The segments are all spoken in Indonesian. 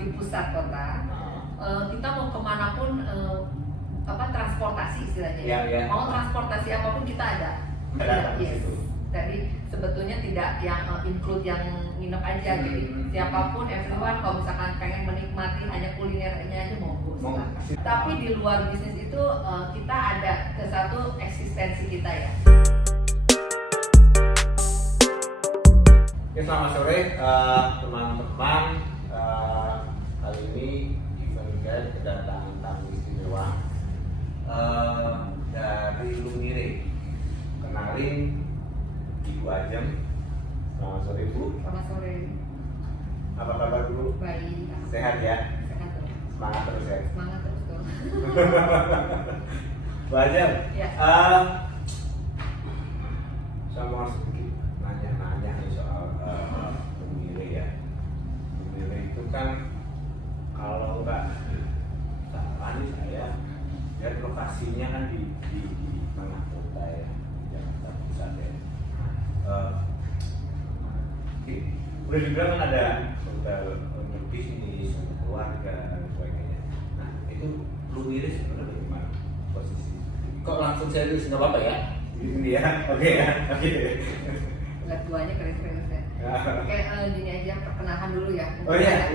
di pusat kota, kita mau kemanapun transportasi istilahnya. Mau transportasi apapun kita ada. Yes. Jadi sebetulnya tidak yang include yang nginep aja, jadi siapapun, everyone kalau misalkan pengen menikmati hanya kulinernya aja monggo. Tapi di luar bisnis itu kita ada ke satu eksistensi kita ya. Oke, selamat sore teman-teman. Kali ini event guide kedatangan tamu istimewa dari Lumire. Kenalin Ibu Ajeng. Selamat sore Bu. Selamat sore. Apa kabar Bu? Baik. Sehat ya? Sehat tuh. Semangat terus ya? Semangat terus tuh. Bu Ajeng, Ya. saya mau sedikit nanya soal Lumire ya. Lumire itu kan kalau nggak salah nih saya lihat lokasinya kan di tengah kota ya, Jakarta Pusat ya. Udah dibilang kan ada hotel untuk bisnis, untuk keluarga dan sebagainya. Nah itu Lumire sebenarnya bagaimana posisi? Kok langsung serius, nggak apa-apa ya? Ini ya, oke ya, oke. Lihat duanya keren-keren ya. Oke, gini aja perkenalan dulu ya. Oh iya.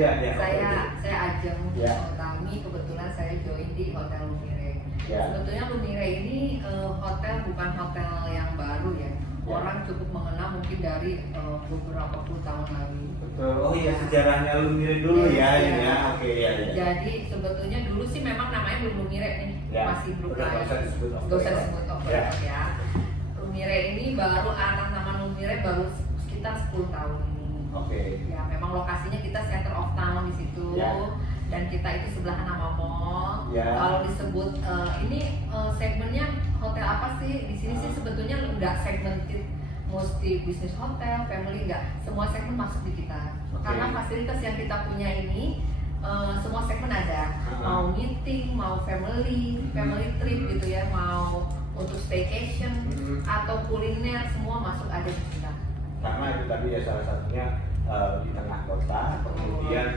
Saya Ajeng Ya. Tami, kebetulan saya join di Hotel Lumire. Ya. Sebetulnya Lumire ini hotel bukan hotel yang baru ya. Orang cukup mengenal mungkin dari beberapa puluh tahun lalu. Betul. Oh iya, sejarahnya Lumire dulu ya, ini ya. Oke ya. Jadi sebetulnya dulu sih memang namanya belum Lumire nih, Ya. masih belum Udah, nggak usah disebut Gak usah disebut Ya. ya. Lumire ini baru atas nama Lumire baru sekitar 10 tahun ini. Oke. Ya, memang lokasinya kita center of town di situ. Ya. Dan kita itu sebelahan sama mall. Ya. Kalau disebut ini segmennya hotel apa sih? Di sini sih sebetulnya nggak segmented, mesti bisnis hotel, family nggak. Semua segmen masuk di kita. Oke. Karena fasilitas yang kita punya ini semua segmen ada. Mau meeting, mau family trip gitu ya, mau untuk staycation atau kuliner, semua masuk ada di kita. Karena itu tadi ya salah satunya di tengah kota, kemudian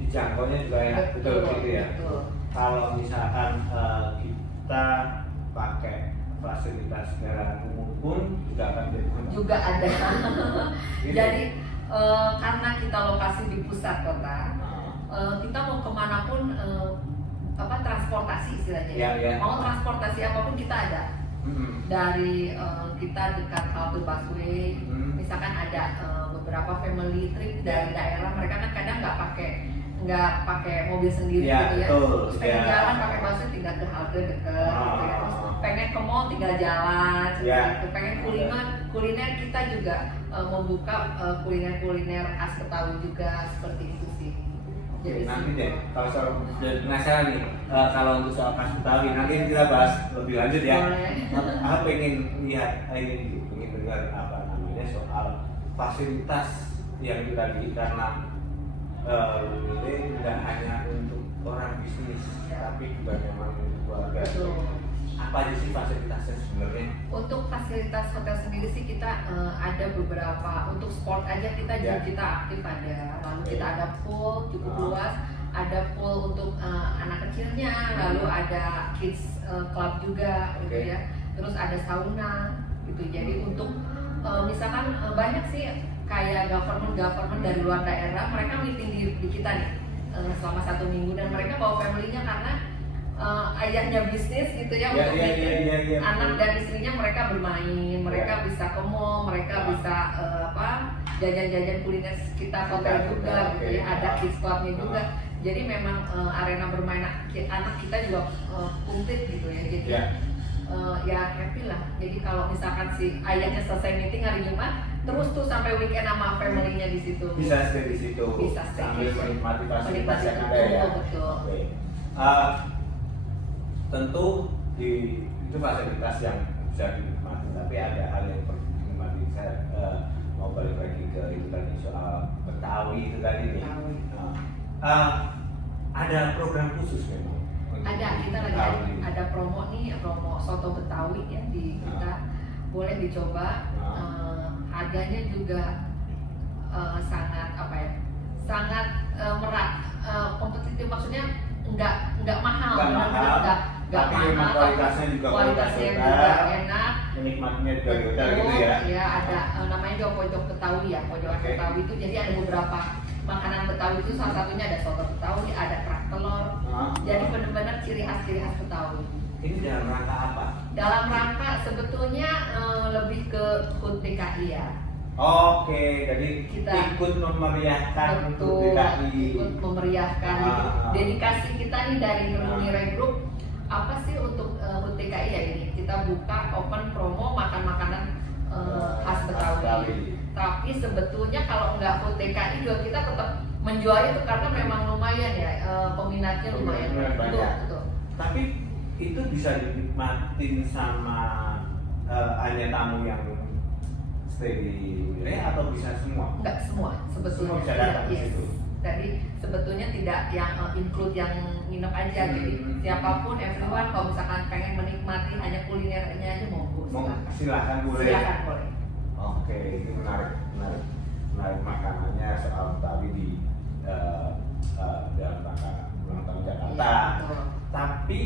dijangkaunya juga enak, betul gitu ya. Betul. Kalau misalkan kita pakai fasilitas kendaraan umum pun juga akan jadi Juga ada. Gitu. Jadi karena kita lokasi di pusat kota, kita mau kemanapun transportasi istilahnya. Ya. Mau transportasi apapun kita ada. Dari kita dekat halte busway, misalkan ada beberapa family trip dari daerah, mereka kan kadang nggak pakai mobil sendiri Ya, gitu ya. betul. Terus pengen Ya. jalan pakai busway tinggal ke halte deket. Gitu ya. Terus pengen ke mall tinggal jalan. Ya. Gitu. Pengen kuliner kita juga membuka kuliner khas Betawi juga seperti itu sih. Oke, nanti deh, kalau soal penasaran nih, kalau untuk soal khas Betawi nanti kita bahas lebih lanjut ya. Boleh. Aku pengen lihat, pengen dengar apa namanya soal fasilitas yang kita beli karena ini tidak hanya untuk orang bisnis, tapi juga memang untuk keluarga. Betul. Apa aja sih fasilitasnya sebenarnya? Untuk fasilitas hotel sendiri sih kita ada beberapa. Untuk sport aja kita Ya. kita aktif ada. Lalu kita ada pool cukup luas, ada pool untuk anak kecilnya, lalu ada kids club juga gitu Oke. ya. Terus ada sauna gitu. Jadi untuk misalkan banyak sih kayak government dari luar daerah, mereka meeting di kita nih selama 1 minggu, dan mereka bawa family-nya karena ayahnya bisnis gitu ya, untuk meeting anak dan istrinya, mereka bermain, mereka bisa ke mall, mereka bisa jajan-jajan kuliner sekitar hotel juga gitu ya, ada kids club-nya juga. Jadi memang arena bermain anak kita juga komplit gitu ya. Jadi ya happy lah. Jadi kalau misalkan si ayahnya selesai meeting hari Jumat, terus tuh sampai weekend sama family-nya di situ. Bisa stay di situ, Bisa stay sambil di situ. menikmati fasilitas Menikmati yang ada ya. betul. Oke. Tentu itu fasilitas yang bisa dinikmati, tapi ada hal yang perlu dinikmati. Saya mau balik lagi ke itu tadi soal Betawi itu tadi nih. Betawi. Ada program khusus memang. Ada, kita lagi ada promo nih, promo soto Betawi ya di kita. Boleh dicoba. harganya juga sangat sangat nginepnya di hotel gitu ya? Iya, ada namanya juga pojok Betawi ya. Pojok Oke. Betawi itu jadi ada beberapa makanan Betawi itu, salah satunya ada soto Betawi, ada kerak telur. Jadi benar-benar ciri khas Betawi. Ini dalam rangka apa? Dalam rangka sebetulnya lebih ke HUT DKI ya. Oke, jadi Kita- ikut memeriahkan untuk Betul, DKI. ikut memeriahkan gitu. Ah. Dedikasi kita nih dari Nire Group apa sih untuk HUT DKI ya ini? Kita buka open promo makan-makanan khas Betawi. Tapi sebetulnya kalau nggak HUT DKI juga kita tetap menjual itu karena memang lumayan ya, peminatnya lumayan Lumayan banyak. Betul. Tapi itu bisa dinikmatin sama hanya tamu yang stay di wilayah atau bisa semua? Nggak semua sebetulnya. Semua bisa datang ke Yes. situ. Jadi sebetulnya tidak yang include yang nginep aja. Jadi siapapun, everyone kalau misalkan pengen menikmati hanya kulinernya aja monggo. Silakan boleh. Silakan boleh. Oke, ini menarik makanannya soal Betawi di dalam rangka ulang tahun Jakarta. Iya, betul. Tapi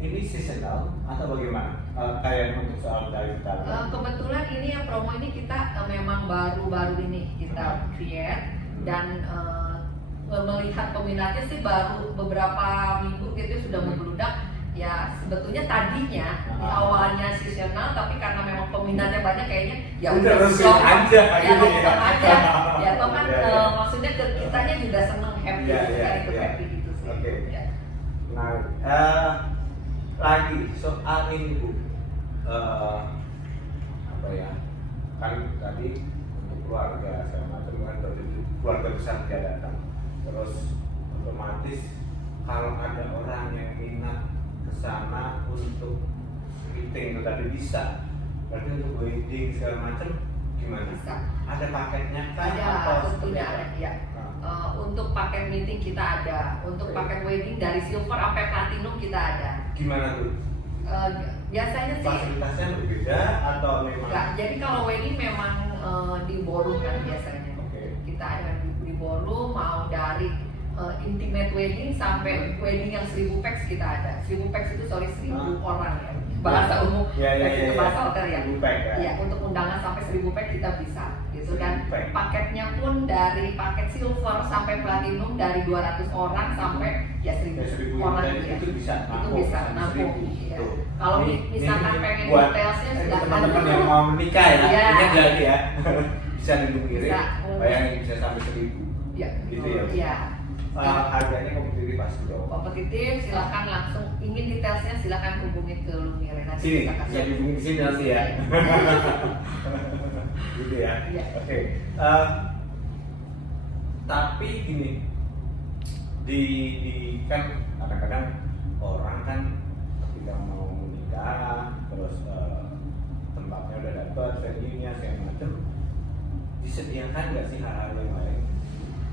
ini seasonal atau bagaimana? Kayak untuk soal Betawi Betawi. Kebetulan ini ya promo ini kita memang baru-baru ini kita create dan melihat peminatnya sih baru beberapa minggu gitu sudah membludak. Ya sebetulnya tadinya di awalnya seasonal, tapi karena memang peminatnya banyak kayaknya ya Udah terusin long- aja, ya gitu long ya. term aja. Ya toh kan Iya, iya. maksudnya ke kitanya juga seneng happy Iya, gitu iya, kan, ikut iya. happy gitu sih. Oke. Ya. Nah, lagi soal ini Bu, apa ya? Kan tadi untuk keluarga segala macam kan dari keluarga besar dia datang. Terus otomatis kalau ada orang yang minat ke sana untuk meeting itu tadi bisa. Berarti untuk wedding segala macam gimana? Bisa. Ada paketnya kah? Ada, atau tentunya seperti ada. apa? Ya. Nah, Untuk paket meeting kita ada, untuk Oke. paket wedding dari silver sampai platinum kita ada. gimana tuh? Biasanya sih Fasilitasnya berbeda atau memang? enggak. Jadi kalau wedding memang di ballroom kan biasanya. Oke. Kita ada di ballroom, mau dari intimate wedding sampai wedding yang 1000 pax kita ada. 1000 pax itu 1000 orang ya. Bahasa umum, Ya, ya, pax ya, itu ya. bahasa hotel ya. 1000 pax, ya. Ya, untuk undangan sampai 1000 pax kita bisa gitu. Dan 1000 pax. paketnya pun dari paket silver sampai platinum dari 200 orang sampai ya 1000 Ya, 1000 orang dan gitu ya. itu bisa Itu nampung bisa sampai nampung. 1000. Iya. Tuh. Kalau Ini- misalkan ini pengen buat detailsnya silakan. teman-teman yang mau menikah ya, Iya. ini jadi ya bisa dikirim, Bisa. bayangin bisa sampai 1000. Ya, Gitu ya. Iya. Harganya kompetitif pasti dong. Kompetitif, silakan langsung ingin detailsnya silakan hubungi ke Lumire nanti Sini, kita kasih. bisa dihubungi di sini nanti ya. Gitu ya. Iya. Oke. Tapi gini, di kan kadang-kadang orang kan ketika mau menikah terus tempatnya udah dapet, venue-nya segala macam, disediakan nggak sih hal-hal yang lain?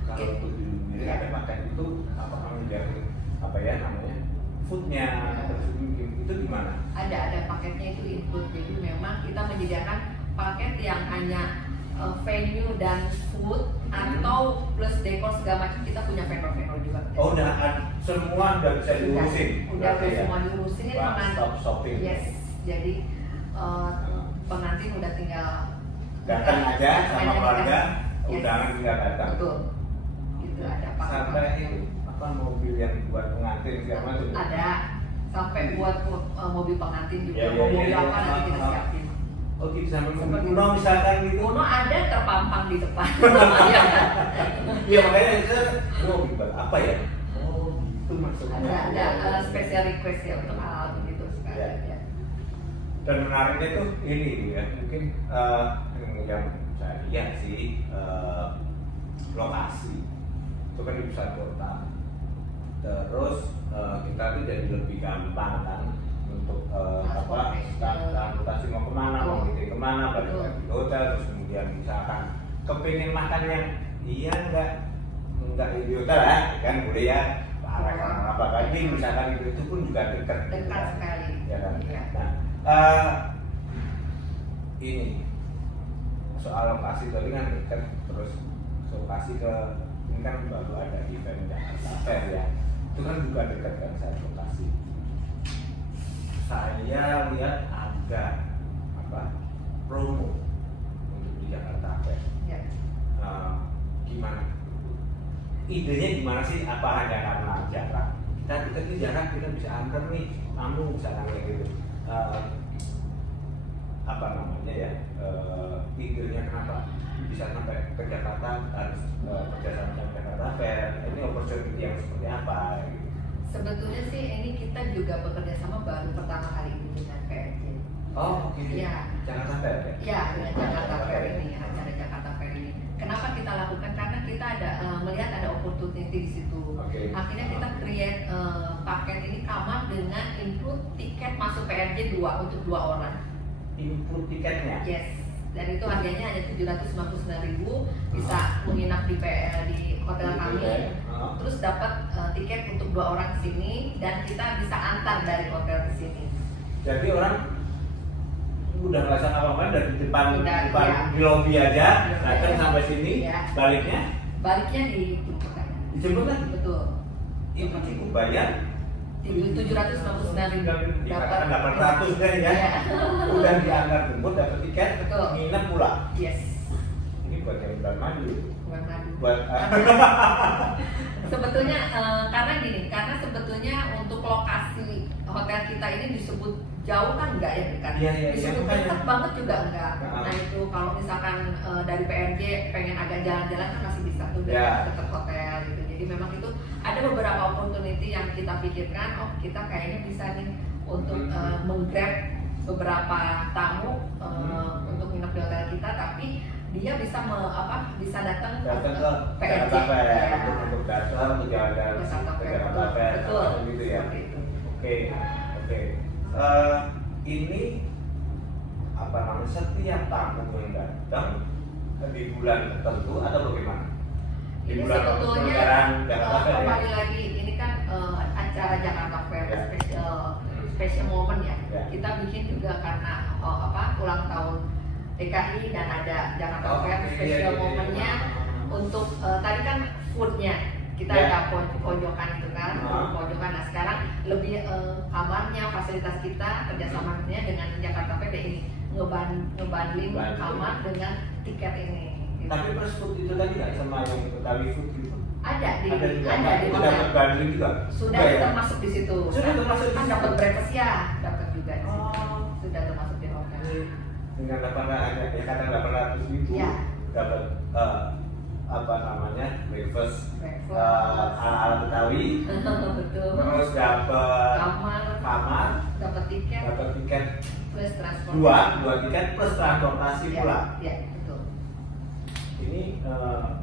Kalau Oke. untuk di Lumire Iya. ada paket itu apakah menjamin apa ya namanya foodnya terus itu gimana? Ada paketnya itu include. Jadi memang kita menyediakan paket yang hanya venue dan food atau plus dekor segala macam, kita punya vendor-vendor juga. Oh, semua udah bisa diurusin. Udah Berarti ya? semua diurusin One pengantin. stop shopping. Yes, jadi pengantin udah tinggal Datang aja sama Datang keluarga, Yes. undangan tinggal datang. Betul. Gitu ada paket. Sampai itu apa mobil yang buat pengantin segala macam. Ada sampai buat mobil pengantin juga. Ya, ya, Mau mobil ya, ya. apa nanti kita Ah, ah. siapin. Oh gitu sampai mobil Seperti kuno misalkan gitu. Kuno ada terpampang di depan. Iya. Iya makanya itu mobil buat apa ya? Oh itu maksudnya. Ada special request ya untuk hal begitu sekali. Ya. Ya. Dan menariknya tuh ini ya mungkin yang saya lihat sih lokasi itu kan di pusat kota. Terus kita tuh jadi lebih gampang kan untuk transportasi mau kemana, mau meeting kemana, balik Betul. lagi ke hotel, terus kemudian misalkan kepingin makan yang iya nggak di hotel ya, kan boleh ya arah apa lagi misalkan itu pun juga dekat. Dekat sekali. Ya kan. Iya. Nah, ini soal lokasi tadi kan dekat, terus lokasi ke ini kan baru ada event Jakarta Fair ya, itu kan juga dekat kan saya lokasi. Saya lihat ada promo untuk di Jakarta Fair. Ya. Gimana? Idenya gimana sih? Apa hanya karena jarak? Kita di jarak kita bisa antar nih tamu misalnya kayak gitu. Apa namanya ya? Idenya kenapa bisa sampai ke Jakarta harus kerjasama dengan Jakarta Fair? Ini opportunity yang seperti apa? Gitu. Sebetulnya sih ini kita juga bekerja sama baru pertama kali ini dengan PRJ. Oh, oke. Ya. Jakarta Fair ya? Ya, dengan Jakarta Fair ini, acara Jakarta Fair ini. Kenapa kita lakukan? Karena kita ada melihat ada opportunity di situ. Oke. Akhirnya kita create paket ini kamar dengan include tiket masuk PRJ 2 untuk 2 orang. Include tiketnya? Yes. Dan itu harganya hanya 759.000, bisa menginap di hotel kami. Terus dapat tiket untuk 2 orang ke sini dan kita bisa antar dari hotel ke sini. Jadi orang udah ngerasa apa-apa dari depan Udah, ya. di lobby aja, Udah, datang ya. sampai sini, Ya. baliknya dijemput aja. dijemput lagi. Betul. Itu cukup bayar. 759.000 Dikatakan 800 kan ya. Iya. Udah diantar jemput, dapat tiket, Betul. nginep pulang. Yes. Ini buat yang bulan madu. Bukan madu. Buat Sebetulnya karena gini, karena sebetulnya untuk lokasi hotel kita ini disebut jauh kan enggak ya dekat. Iya, iya, Disebut iya, dekat banget juga enggak. Nah. Nah itu kalau misalkan dari PRJ pengen agak jalan-jalan kan masih bisa tuh Ya. dekat hotel gitu. Jadi memang itu ada beberapa opportunity yang kita pikirkan, oh kita kayaknya bisa nih untuk menggrab beberapa tamu untuk nginep di hotel kita, tapi dia bisa bisa datang ke PRJ. Jakarta Fair, Ya. untuk datang untuk jalan-jalan ke Jakarta Fair. Jakarta Fair, Betul. gitu ya. Seperti itu. Oke. Ini apa namanya, setiap tamu yang datang di bulan tertentu atau bagaimana? Di Ini bulan sebetulnya penyelenggaraan Jakarta Fair ya? kembali lagi ini kan acara Jakarta Fair Ya. special moment ya. Ya. Kita bikin juga karena ulang tahun DKI dan ada Jakarta Oh, Fair iya, special iya, iya. momennya untuk tadi kan foodnya kita Ya. ada pojokan itu kan, pojokan. Nah sekarang lebih kamarnya, fasilitas kita kerjasamanya dengan Jakarta Fair ini ngebanding kamar dengan tiket ini. Gitu. Tapi plus food itu tadi nggak sama yang Betawi food itu? Ada di juga. hotel. Dapat bundling juga? Sudah Enggak ya? termasuk di situ. Sudah termasuk di Kan situ? dapat breakfast ya, dapat juga di situ. Oh. Sudah termasuk di hotel. Dengan 800 ya kata 800 ribu Ya. dapat apa namanya breakfast Breakfast. ala Betawi, Betul. terus dapat Kamar, dapat dapat tiket tiket plus transportasi. dua tiket plus transportasi Ya, pula. ya, betul. Ini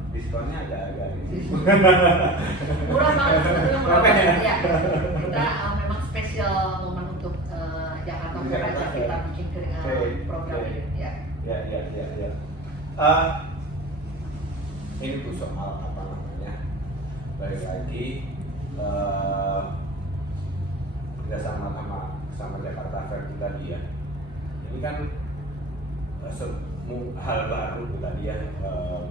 diskonnya agak ini. Murah banget sebetulnya, murah Oke. banget ya. Kita memang spesial momen untuk Jakarta Fair Jakarta aja Fair. kita bikin program Oke. ini. Ya. Ya. Ini tuh soal apa namanya, balik lagi kita sama Jakarta Fair itu tadi ya. Ini kan hal baru itu tadi ya,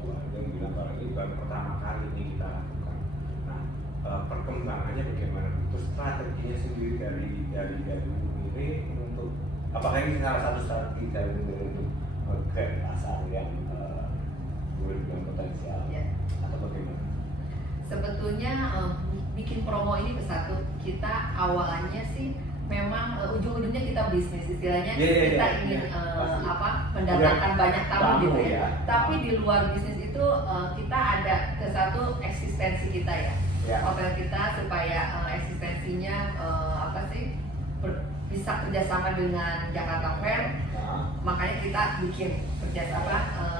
Bu Ageng bilang bahwa ini baru pertama kali ini kita lakukan. Nah, perkembangannya bagaimana? Terus strateginya sendiri dari Mire untuk, apakah ini salah satu strategi dari Mire untuk grab pasar yang dengan potensial atau bagaimana? Sebetulnya bikin promo ini bersatu, kita awalnya sih memang ujung-ujungnya kita bisnis, istilahnya kita ingin mendatangkan banyak tamu gitu ya. Tapi di luar bisnis itu kita ada ke satu eksistensi kita ya. Hotel kita supaya eksistensinya bisa kerjasama dengan Jakarta Fair. Makanya kita bikin kerjasama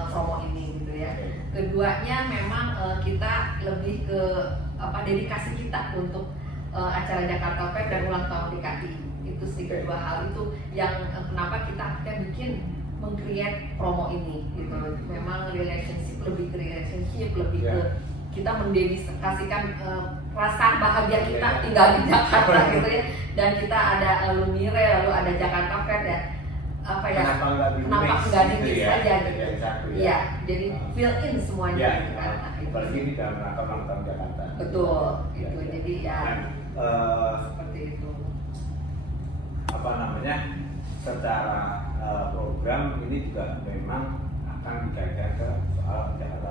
promo ini gitu ya. Keduanya memang kita lebih ke dedikasi kita untuk acara Jakarta Fair dan ulang tahun DKI. Itu sih kedua hal itu yang kenapa kita bikin meng-create promo ini gitu. Memang lebih ke relationship, lebih ke kita mendedikasikan rasa bahagia kita tinggal di Jakarta gitu ya. Dan kita ada Lumire, lalu ada Jakarta Fair ya. Kenapa nggak di mix aja gitu. Iya, jadi fill in semuanya gitu kan. Apalagi di dalam rangka ulang tahun Jakarta. Betul, itu jadi ya seperti itu. Apa namanya, secara program ini juga memang akan dikaitkan ke soal Jakarta,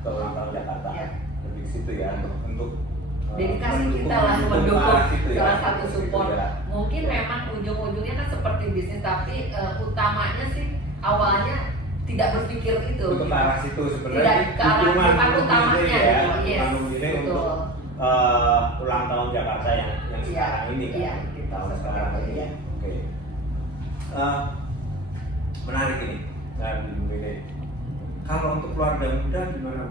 ke ulang tahun Jakarta. Ya. Lebih ke situ ya untuk Dedikasi kita lah mendukung salah satu support. Mungkin memang ujung-ujungnya kan seperti bisnis, tapi utamanya sih awalnya tidak berpikir itu. Untuk ke arah situ sebenarnya. Tidak ke arah bukan utamanya. Ya, Yes, memilih betul. untuk ulang tahun Jakarta yang sekarang ini kan. Iya, kita tahun sekarang ini. iya. Oke. Menarik ini. Memilih. Kalau untuk keluarga muda gimana?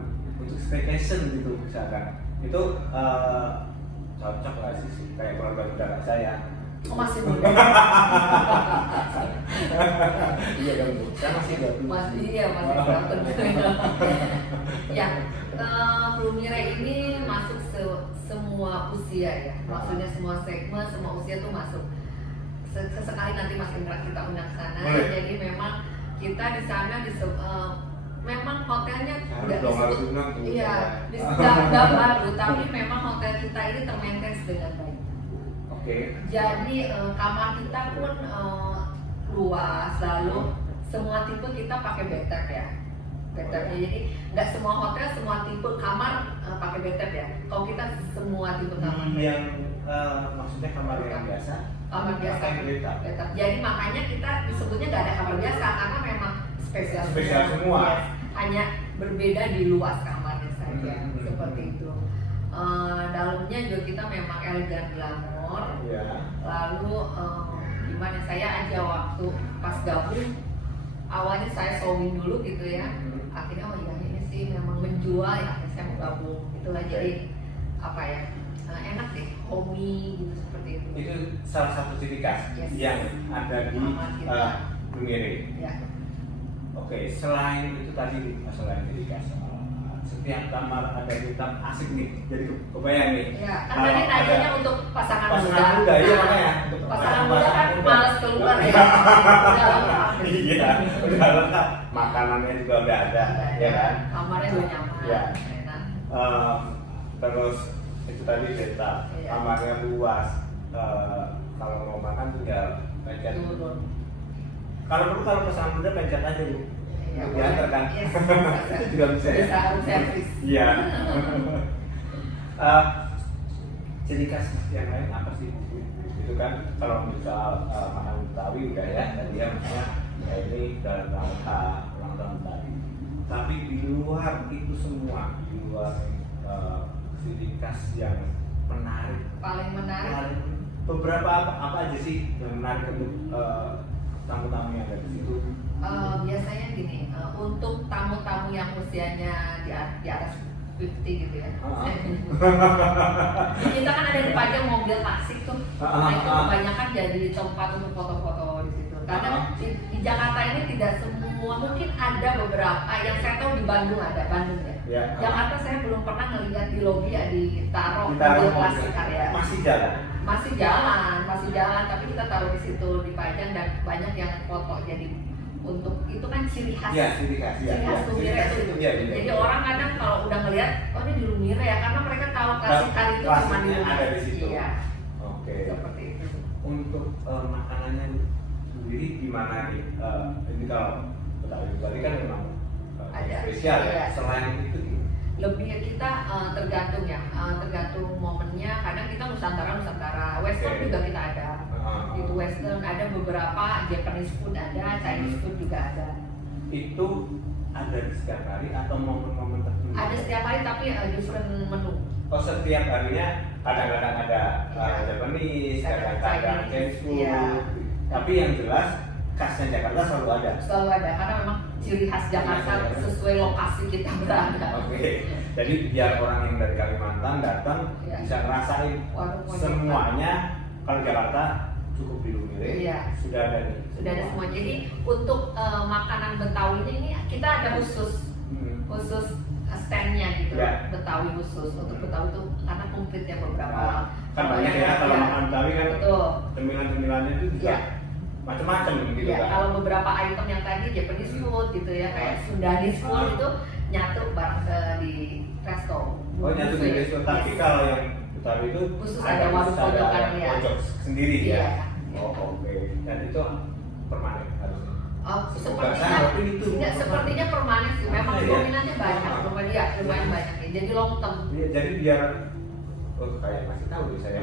Untuk staycation gitu misalkan. Itu cocok nggak sih kayak keluarga muda kayak saya? Oh, masih muda. Iya kan Bu, saya masih 20. Masih tentunya. Ya, Lumire ini masuk semua usia ya. Maksudnya semua segmen, semua usia tuh masuk. Sesekali nanti Mas Indra kita undang ke sana. Boleh. Jadi memang kita di sana memang hotelnya udah Harus dong, harus disebut, undang tuh. iya, udah baru, tapi memang hotel kita ini termaintain dengan baik. Oke. Jadi kamar kita pun luas, lalu semua tipe kita pakai bathtub ya. Bathtubnya, jadi nggak semua hotel semua tipe kamar pakai bathtub ya. Kalau kita semua tipe kamar. Yang maksudnya kamar yang biasa? Kamar biasa. Pakai bathtub. Jadi makanya kita disebutnya nggak ada kamar biasa karena memang spesial semua. Yes. Hanya berbeda di luas kamarnya saja, seperti itu. Dalamnya juga kita memang elegan glamor. Ya. Lalu gimana, saya aja waktu pas gabung awalnya saya showing dulu gitu ya, akhirnya oh iya ini sih memang menjual ya, akhirnya saya mau gabung itulah. Jadi apa ya, enak deh, homey gitu seperti itu. Itu salah satu ciri khas Yes. yang ada di Kamar kita. Lumire. Ya. Oke, selain itu tadi selain ciri khas, setiap kamar ada hitam asik nih, jadi kebayang nih. Ya, kan tadi nanyanya untuk pasangan muda, iya Nah, makanya. pasangan muda kan malas keluar ya. Udah lengkap. Iya, udah lengkap. Makanannya juga udah ada, ya kan? Kamarnya udah nyaman, Ya. enak. Terus itu tadi beta, Iya. kamarnya luas. Kalau mau makan tinggal pencet. Turun. Kalau pasangan muda pencet aja Bu. Ya, Untuk diantar kan? Yes, Itu juga bisa ya? bisa harus servis. Iya. Ciri khas yang lain apa sih? Itu kan kalau soal makanan Betawi udah ya, tadi ya maksudnya ya ini dalam rangka ulang tahun tadi. Tapi di luar itu semua, di luar ciri khas yang menarik. Paling menarik Beberapa apa aja sih yang menarik untuk tamu-tamu yang ada di situ? biasanya gini, untuk tamu-tamu yang usianya di atas 50 gitu ya. Kita kan ada di pajak mobil taksi tuh. Nah itu kebanyakan jadi tempat untuk foto-foto di situ. Karena di Jakarta ini tidak semua, mungkin ada beberapa yang saya tahu di Bandung ada, Bandung ya. Ya. Jakarta saya belum pernah ngelihat di lobi ya ditaruh mobil Ditaruh klasik karya. masih jalan. Masih jalan, tapi kita taruh di situ dipajang dan banyak yang foto. Jadi untuk itu kan ciri khas. Iya, ciri khas. Iya, Ciri khas ciri Lumire khas itu. itu. Iya, iya. Jadi orang kadang kalau udah ngelihat, oh ini di Lumire ya, karena mereka tahu klasik kali itu cuma di Klasiknya Lumire. ada di situ. Iya, Oke. seperti itu. Untuk makanannya sendiri gimana nih? Ini kalau Betawi tadi kan memang Ada. spesial ya. Iya. Selain itu gimana? Lebih kita tergantung ya, tergantung momennya. Kadang kita Nusantara, Western Oke. juga kita ada. Itu Western ada beberapa, Japanese food ada, Chinese food juga ada. Itu ada di setiap hari atau momen-momen tertentu? Ada setiap hari tapi different menu. Oh, setiap harinya kadang-kadang ada Iya. Japanese, Kadang kadang-kadang Chinese, Chinese food. iya. Tapi yang jelas khasnya Jakarta selalu ada. Selalu ada karena memang ciri khas Jakarta sesuai lokasi kita berada. Oke. Jadi biar orang yang dari Kalimantan datang Iya. bisa ngerasain Warung semuanya. Kalau Jakarta cukup di Lumire, Iya. sudah ada nih. Sudah ada semua. Jadi untuk makanan Betawinya ini kita ada khusus standnya gitu, Ya. Betawi khusus. Untuk Betawi itu karena komplit ya beberapa. Kan banyak ya kalau Iya. makan Betawi kan Betul. cemilan-cemilannya itu juga Iya. macam-macam gitu Ya, kan. kalau beberapa item yang tadi Japanese food gitu ya, kayak Sundanese food itu nyatu bareng di resto. Oh, nyatu di resto. Tapi Yes. kalau yang Betawi itu Khusus ada warung ada pojokan, ya. pojok sendiri Iya. ya. Oh, oke. Dan itu permanen harusnya. Sepertinya permanen sih. Memang Iya. dominannya banyak, lumayan banyak ya. Jadi long term. Iya, jadi biar kayak masih tahu deh saya.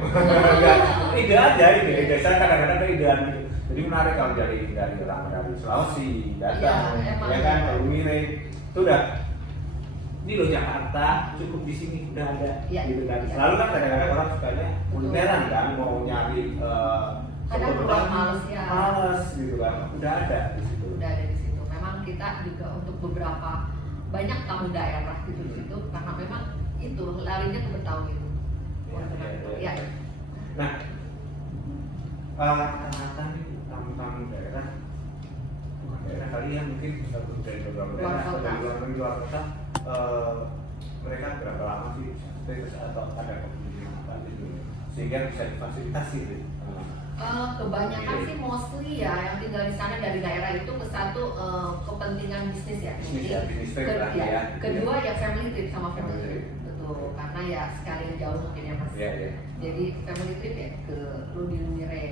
Ide aja ini, ide saya kadang-kadang ada idean gitu. Jadi menarik kalau dari orang dari Sulawesi datang, Iya, emang. ya kan, kalau mirip itu udah ini loh Jakarta cukup di sini udah ada, Iya. gitu kan. Iya. Selalu kan kadang-kadang orang sukanya kulineran kan, mau nyari Kadang soto keluar Betawi, males ya. males gitu kan, udah ada di situ. Udah ada di situ. Memang kita juga untuk beberapa banyak tamu daerah gitu di situ karena memang itu larinya ke Betawi itu. Ya. Nah, rata-rata nih tamu-tamu daerah, bukan daerah kali ya, mungkin dari beberapa daerah atau dari luar kota, mereka berapa lama sih terus atau ada kepentingan apa gitu sehingga bisa difasilitasi gitu. Kebanyakan sih mostly ya yang tinggal di sana dari daerah itu ke satu kepentingan bisnis ya. Bisnis ya, bisnis trip lah ya. Kedua ya family trip sama family trip. Betul, karena ya sekalian jauh mungkin ya Mas. Iya, iya. Jadi family trip ya ke Lumire.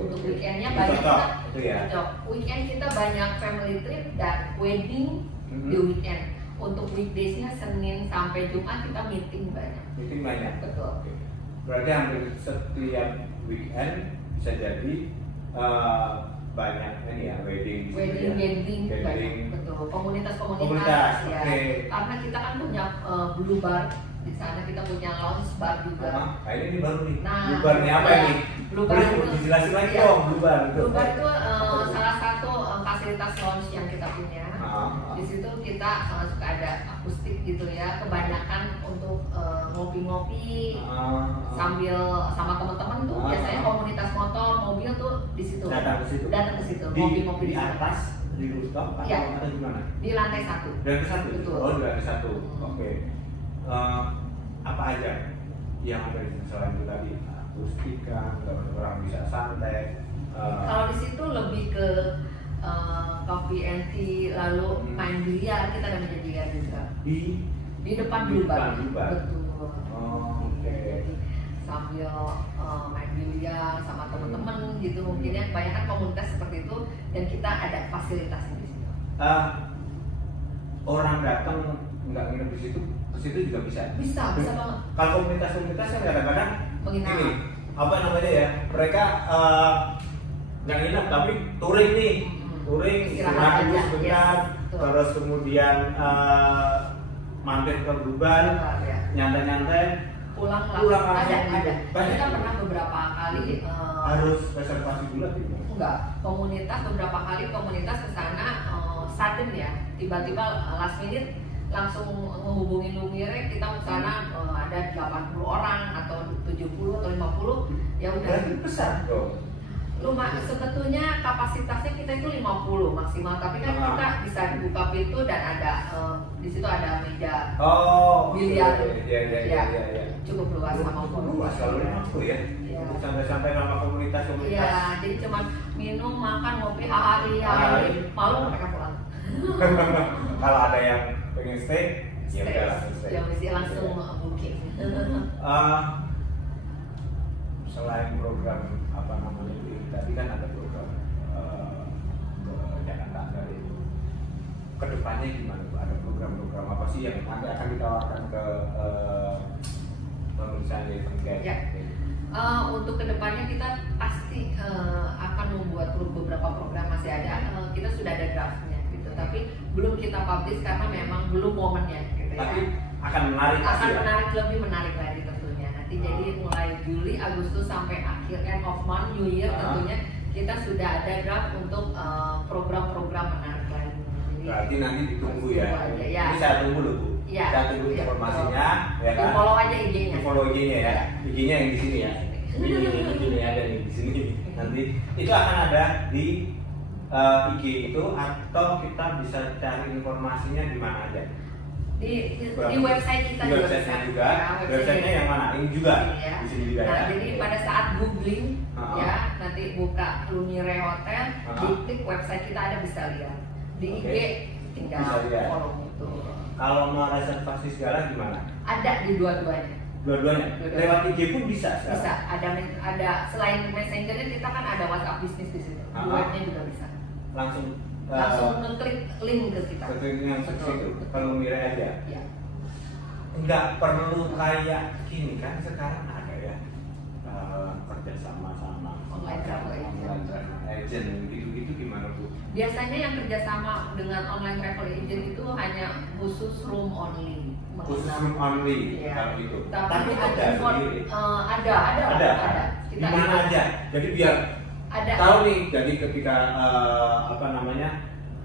Untuk weekendnya Itu banyak cocok, kita. itu ya. Cocok. Weekend kita banyak family trip dan wedding di weekend. Untuk weekdaysnya Senin sampai Jumat kita meeting banyak. Meeting banyak. Betul. Oke. Berarti hampir setiap weekend bisa jadi banyak ini ya wedding, Wedding, Gathering. banyak. Betul. Komunitas, Komunitas ya. oke. Karena kita kan punya blue bar di sana, kita punya lounge bar juga. Nah, ini baru nih. Nah, Blue Bar nih apa ya, ini? Blue Bar Boleh itu- dijelasin lagi iya. dong Blue Bar itu. Blue bar itu salah satu fasilitas lounge yang kita punya. Di situ kita suka ada akustik gitu ya, kebanyakan untuk ngopi-ngopi sambil sama teman-teman tuh biasanya komunitas motor, mobil tuh di situ. Datang ke situ. Datang ke situ, Di ngopi-ngopi di sana. atas di rooftop atau Iya. atau di mana? Di lantai 1. Di lantai satu. Betul. Oh, di lantai satu. Oke. Apa aja yang ada di sana selain itu tadi akustikan, orang bisa santai. Kalau di situ lebih ke coffee and tea, lalu main biliar, kita ada meja biliar juga di depan Di Blue Bar. depan Blue Bar. Betul. Oh, oke. Jadi sambil main biliar sama teman-teman gitu, mungkin ya kebanyakan komunitas seperti itu dan kita ada fasilitasnya di situ. Orang datang nggak nginep di situ, ke situ juga bisa. Bisa banget. Kalau komunitas-komunitas yang kadang-kadang Menginap. ini apa namanya ya, mereka nggak nginep tapi touring nih, touring istirahat dulu aja. sebentar, Yes, betul. terus kemudian mampir ke Blue Bar, Ya. nyantai-nyantai, Pulang Pulang langsung ada. gitu. Banyak. Kita pernah beberapa kali harus reservasi dulu atau gimana? enggak, komunitas beberapa kali komunitas ke sana sudden ya, tiba-tiba last minute langsung menghubungi Lumire, kita ke sana ada 80 orang atau 70 atau 50 ya udah. Berarti besar dong. Sebetulnya kapasitasnya kita itu 50 maksimal, tapi kan kita bisa dibuka pintu dan ada di situ ada meja Oh, biliar. iya. Cukup luas sama Luas kalau aku ya. Iya. Sampai nama komunitas-komunitas. Iya, jadi cuman minum, makan, ngopi, hari, malu mereka pulang. Kalau ada yang pengen stay, ya udah langsung stay. Yang mesti langsung booking. Selain program apa namanya itu tadi kan ada program Jakarta Fair itu. Kedepannya gimana tuh? Ada program-program apa sih yang nanti akan ditawarkan ke pemirsa event guide? Ya. Untuk kedepannya kita pasti akan membuat beberapa program, masih ada, kita sudah ada draftnya gitu, tapi belum kita publish karena memang belum momennya gitu ya. Tapi akan menarik Akan pasti ya? menarik, lebih menarik lagi tentunya. Nanti jadi mulai Juli, Agustus sampai akhir end of month, New Year tentunya kita sudah ada draft untuk program-program menarik lagi. Jadi, Berarti nanti ditunggu ya. Tunggu aja, ya. Ini saya tunggu loh Bu. Iya. Saya tunggu Iya, informasinya, ya di kan? follow aja IG-nya. Di follow IG-nya ya. IG-nya yang di sini ya. Ini ada nih di sini. Nanti itu akan ada di IG itu atau kita bisa cari informasinya di mana aja? Di website kita Di website-nya juga. Ya, Website-nya yang mana? Ini juga. Ya. Di sini juga Nah, ya. jadi pada saat googling ya, nanti buka Lumire Hotel, diklik website kita ada, bisa lihat. Di IG Oke. tinggal Bisa lihat. follow itu. Kalau mau reservasi segala gimana? Ada di dua-duanya. Dua-duanya. Dua-duanya. Lewat IG pun bisa sekarang? Bisa, ada selain messengernya kita kan ada WhatsApp bisnis di situ. Di webnya juga bisa. Langsung Ngeklik link ke kita. yang situ, kalau Lumire aja. Ya. Nggak perlu kayak gini kan sekarang ada ya kerjasama sama Online travel agent gitu gimana Bu? Biasanya yang kerjasama dengan online travel agent itu hanya khusus room only. Khusus room only Iya. kalau itu. Tapi ada Lumire. ada. Di mana aja. Jadi biar Ada. tahu nih. Jadi ketika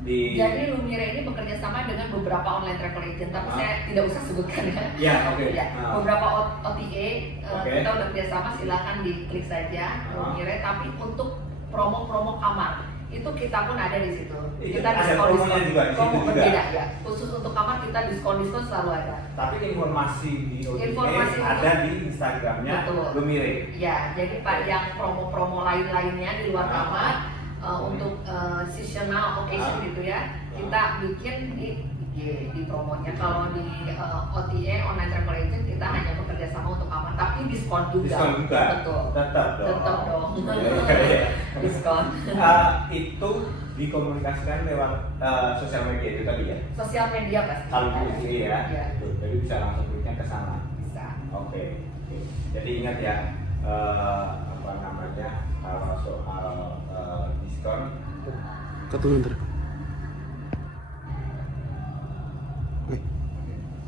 Jadi Lumire ini bekerja sama dengan beberapa online travel agent, tapi saya tidak usah sebutkan ya. Ya, oke. Ya, beberapa OTA Oke. kita udah kerja sama, silahkan diklik saja Lumire. Tapi untuk promo-promo kamar itu kita pun ada di situ. Itu Kita ada promonya juga di situ promo juga? berbeda ya. Khusus untuk kamar kita diskon selalu ada. Tapi informasi di OTA Informasi ada di Instagramnya Betul. Lumire. Ya, jadi Pak yang promo-promo lain-lainnya di luar kamar untuk seasonal occasion gitu ya, kita bikin di promonya. Kalau di OTA online travel agent kita hanya bekerja sama untuk kamar, tapi diskon juga. Diskon juga. Betul. Tetap dong. Tetap dong. Iya. Diskon. Itu dikomunikasikan lewat sosial media itu tadi ya. Sosial media pasti. Kalau di sini ya. Iya. Tuh, jadi bisa langsung kliknya ke sana. Bisa. Oke. Jadi ingat ya, kalau soal diskon. Ketemu ntar.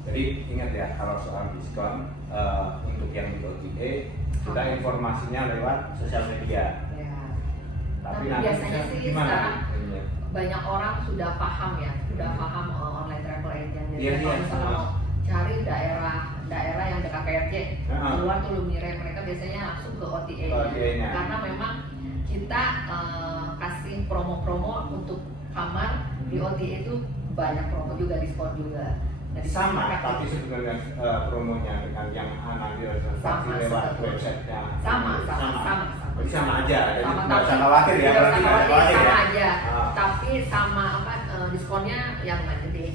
Jadi ingat ya, kalau soal diskon untuk yang di OTA kita informasinya lewat sosial media. Ya. Tapi Tapi nanti biasanya sih gimana? sekarang Iya. banyak orang sudah paham ya, sudah paham online travel agent. Jadi Iya, kalau iya. misalnya mau cari daerah yang dekat KRJ, keluar tuh Lumire, mereka biasanya langsung ke OTA. OTA-nya. Karena memang kita kasih promo-promo untuk kamar di OTA itu banyak promo juga, diskon juga. Nah, di situ Sama, mereka- tapi sebenarnya promonya dengan yang nanti reservasi Sama, lewat betul. website-nya. sama. Berarti sama aja, jadi Sama, nggak usah tapi khawatir ya, tidak berarti usah nggak usah khawatir, khawatir sama ya. aja. Ah. Tapi sama diskonnya yang mana gede.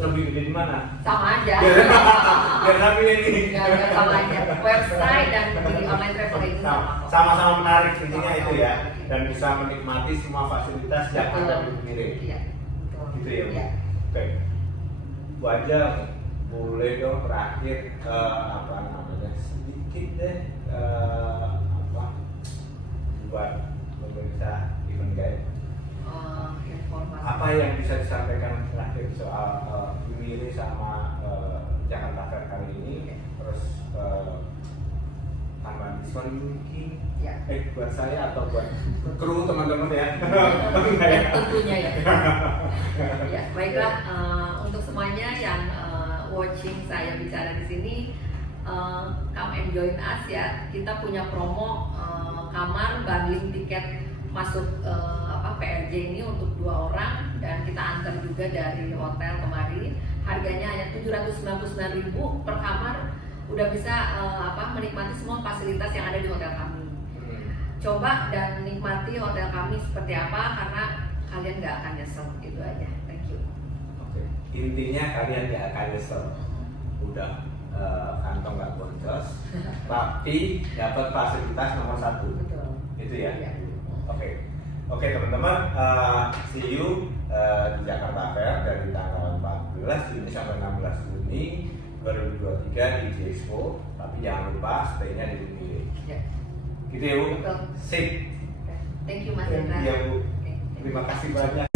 Lebih gede di mana? Sama aja. Biar kami ini. Nggak sama aja. Website dan di online travel itu sama kok. Sama-sama menarik intinya Sama-sama itu ya, menarik. dan bisa menikmati semua fasilitas yang Betul. ada di Lumire. Iya. Betul. Gitu ya Bu? Iya. Oke. Bu aja boleh dong terakhir sedikit deh buat pemirsa event guide. Informasi. Apa yang bisa disampaikan terakhir soal Lumire sama Jakarta Fair kali ini, terus tambahan diskon mungkin Ya. buat saya atau buat kru teman-teman ya. Enggak ya? Tentunya ya. Ya, baiklah untuk semuanya yang watching saya bicara di sini, come and join us ya. Kita punya promo kamar bundling tiket masuk PRJ ini untuk 2 orang, dan kita antar juga dari hotel kemari. Harganya hanya 799.000 per kamar, udah bisa menikmati semua fasilitas yang ada di hotel kami. Coba dan nikmati hotel kami seperti apa, karena kalian nggak akan nyesel. Itu aja. Thank you. Oke. Intinya kalian gak akan nyesel. Udah kantong gak boncos, tapi dapat fasilitas nomor 1. Betul. Itu ya. Iya. Oke teman-teman, see you di Jakarta Fair dari tanggal 14 Juni sampai 16 Juni 2023 di Expo. Tapi jangan lupa stay-nya di Lumire. Ya. Gitu ya Bu. Betul. Sip. Thank you Mas Indra. Iya Bu. Oke. Terima kasih banyak.